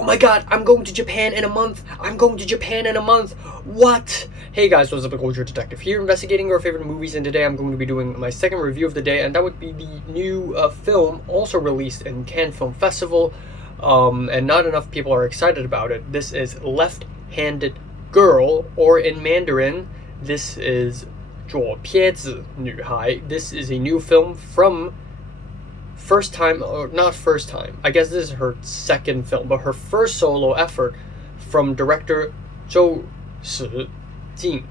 oh my god, I'm going to Japan in a month. I'm going to Japan in a month. What? Hey guys, what's up? Culture Detective here, investigating our favorite movies, and today I'm going to be doing my second review of the day, and that would be the new film also released in Cannes Film Festival, and not enough people are excited about it. This is Left-Handed Girl, or in Mandarin, this is 左撇子女孩. This is a new film from first time, or not first time, I guess this is her second film, but her first solo effort, from director Zhou Jing,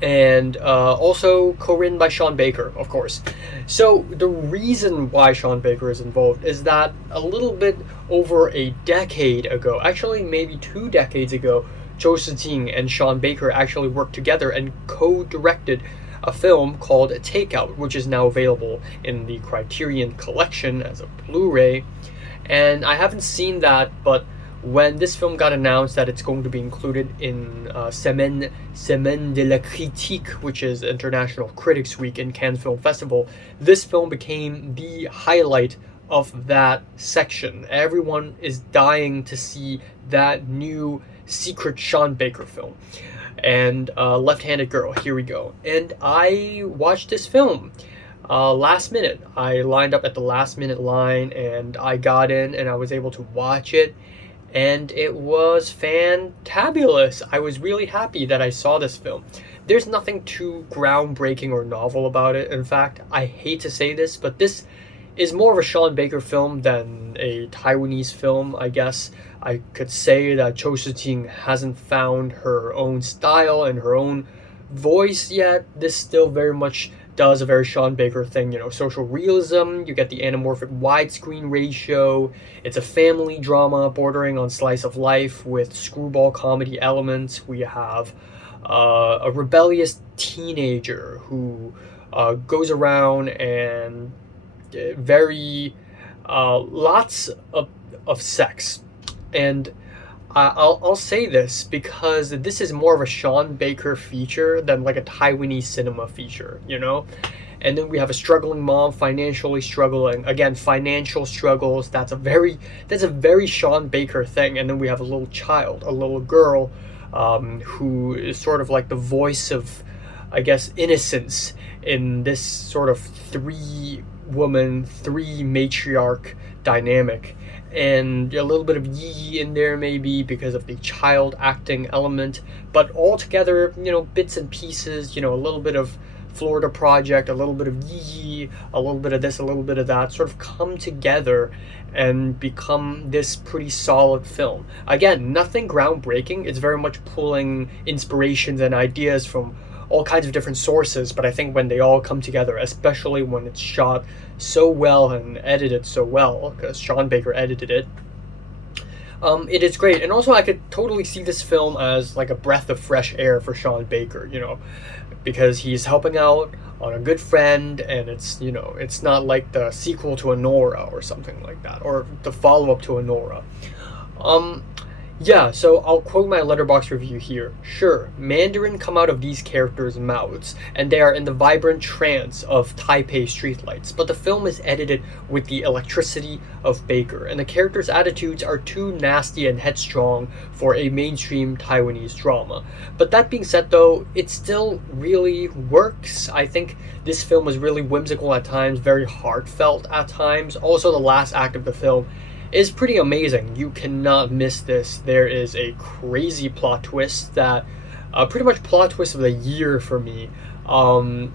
and also co-written by Sean Baker, of course. So the reason why Sean Baker is involved is that a little bit over a decade ago, actually maybe 2 decades ago, Zhou Jing and Sean Baker actually worked together and co-directed a film called Takeout, which is now available in the Criterion collection as a Blu-ray. And I haven't seen that, but when this film got announced that it's going to be included in Semaine de la Critique, which is International Critics Week in Cannes Film Festival, this film became the highlight of that section. Everyone is dying to see that new secret Sean Baker film. And Left-Handed Girl, here we go. And I watched this film last minute. I lined up at the last minute line, and I got in and I was able to watch it, and it was fantabulous. I was really happy that I saw this film. There's nothing too groundbreaking or novel about it. In fact, I hate to say this, but this is more of a Sean Baker film than a Taiwanese film, I guess. I could say that Zhou Jing hasn't found her own style and her own voice yet. This still very much does a very Sean Baker thing, social realism. You get the anamorphic widescreen ratio. It's a family drama bordering on slice of life with screwball comedy elements. We have a rebellious teenager who goes around and very lots of sex. And I'll say this because this is more of a Sean Baker feature than like a Taiwanese cinema feature, And then we have a struggling mom, financially struggling. Again, financial struggles. That's a very Sean Baker thing. And then we have a little child, a little girl, who is sort of like the voice of, I guess, innocence in this sort of 3-woman, 3-matriarch dynamic. And a little bit of Yi in there maybe because of the child acting element, but all together, bits and pieces, a little bit of Florida Project, a little bit of Yi, a little bit of this, a little bit of that, sort of come together and become this pretty solid film. Again, nothing groundbreaking. It's very much pulling inspirations and ideas from all kinds of different sources, but I think when they all come together, especially when it's shot so well and edited so well, because Sean Baker edited it, it is great. And also I could totally see this film as like a breath of fresh air for Sean Baker, because he's helping out on a good friend, and it's, it's not like the sequel to Anora or something like that, or the follow-up to Anora. Yeah, so I'll quote my Letterboxd review here. Sure, Mandarin come out of these characters' mouths, and they are in the vibrant trance of Taipei streetlights, but the film is edited with the electricity of Baker, and the characters' attitudes are too nasty and headstrong for a mainstream Taiwanese drama. But that being said though, it still really works. I think this film was really whimsical at times, very heartfelt at times. Also, the last act of the film is pretty amazing. You cannot miss this. There is a crazy plot twist that pretty much plot twist of the year for me. I'm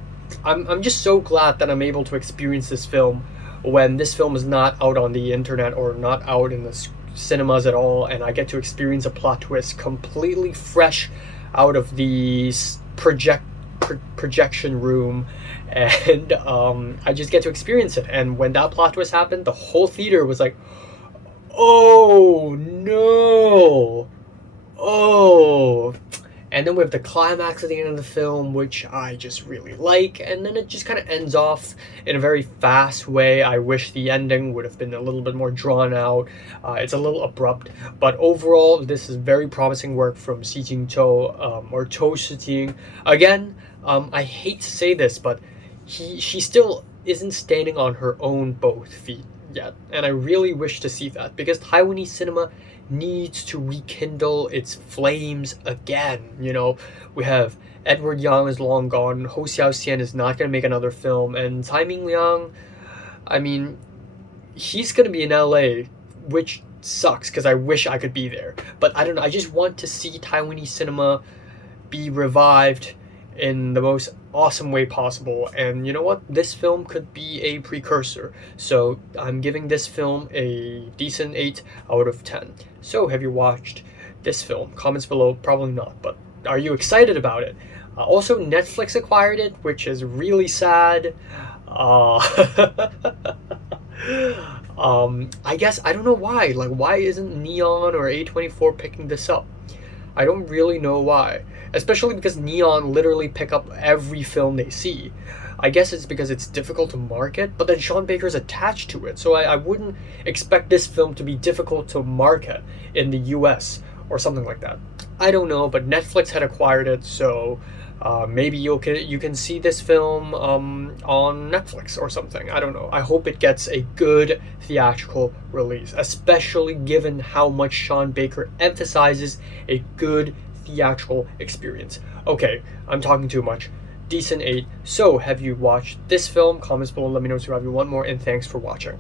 just so glad that I'm able to experience this film when this film is not out on the internet or not out in the cinemas at all, and I get to experience a plot twist completely fresh out of the projection room, and I just get to experience it. And when that plot twist happened, the whole theater was like, oh no, oh. And then we have the climax at the end of the film, which I just really like, and then it just kind of ends off in a very fast way. I wish the ending would have been a little bit more drawn out. It's a little abrupt, but overall this is very promising work from Xi Jingzhou, or Zhou Jing. Again, I hate to say this, but she still isn't standing on her own both feet yet, and I really wish to see that because Taiwanese cinema needs to rekindle its flames again. You know, we have Edward Yang is long gone, Ho Xiaoxian is not going to make another film, and Tsai Ming Liang, I mean, he's going to be in LA, which sucks because I wish I could be there. But I don't know, I just want to see Taiwanese cinema be revived in the most awesome way possible. And you know what? This film could be a precursor. So I'm giving this film a decent 8 out of 10. So have you watched this film? Comments below, probably not, but are you excited about it? Also, Netflix acquired it, which is really sad. I guess, I don't know why. Like, why isn't Neon or A24 picking this up? I don't really know why. Especially because Neon literally pick up every film they see. I guess it's because it's difficult to market, but then Sean Baker's attached to it, so I wouldn't expect this film to be difficult to market in the US or something like that. I don't know, but Netflix had acquired it, so maybe you can see this film on Netflix or something. I don't know. I hope it gets a good theatrical release, especially given how much Sean Baker emphasizes a good theatrical experience. Okay, I'm talking too much. Decent 8. So, have you watched this film? Comments below, let me know if you want more, and thanks for watching.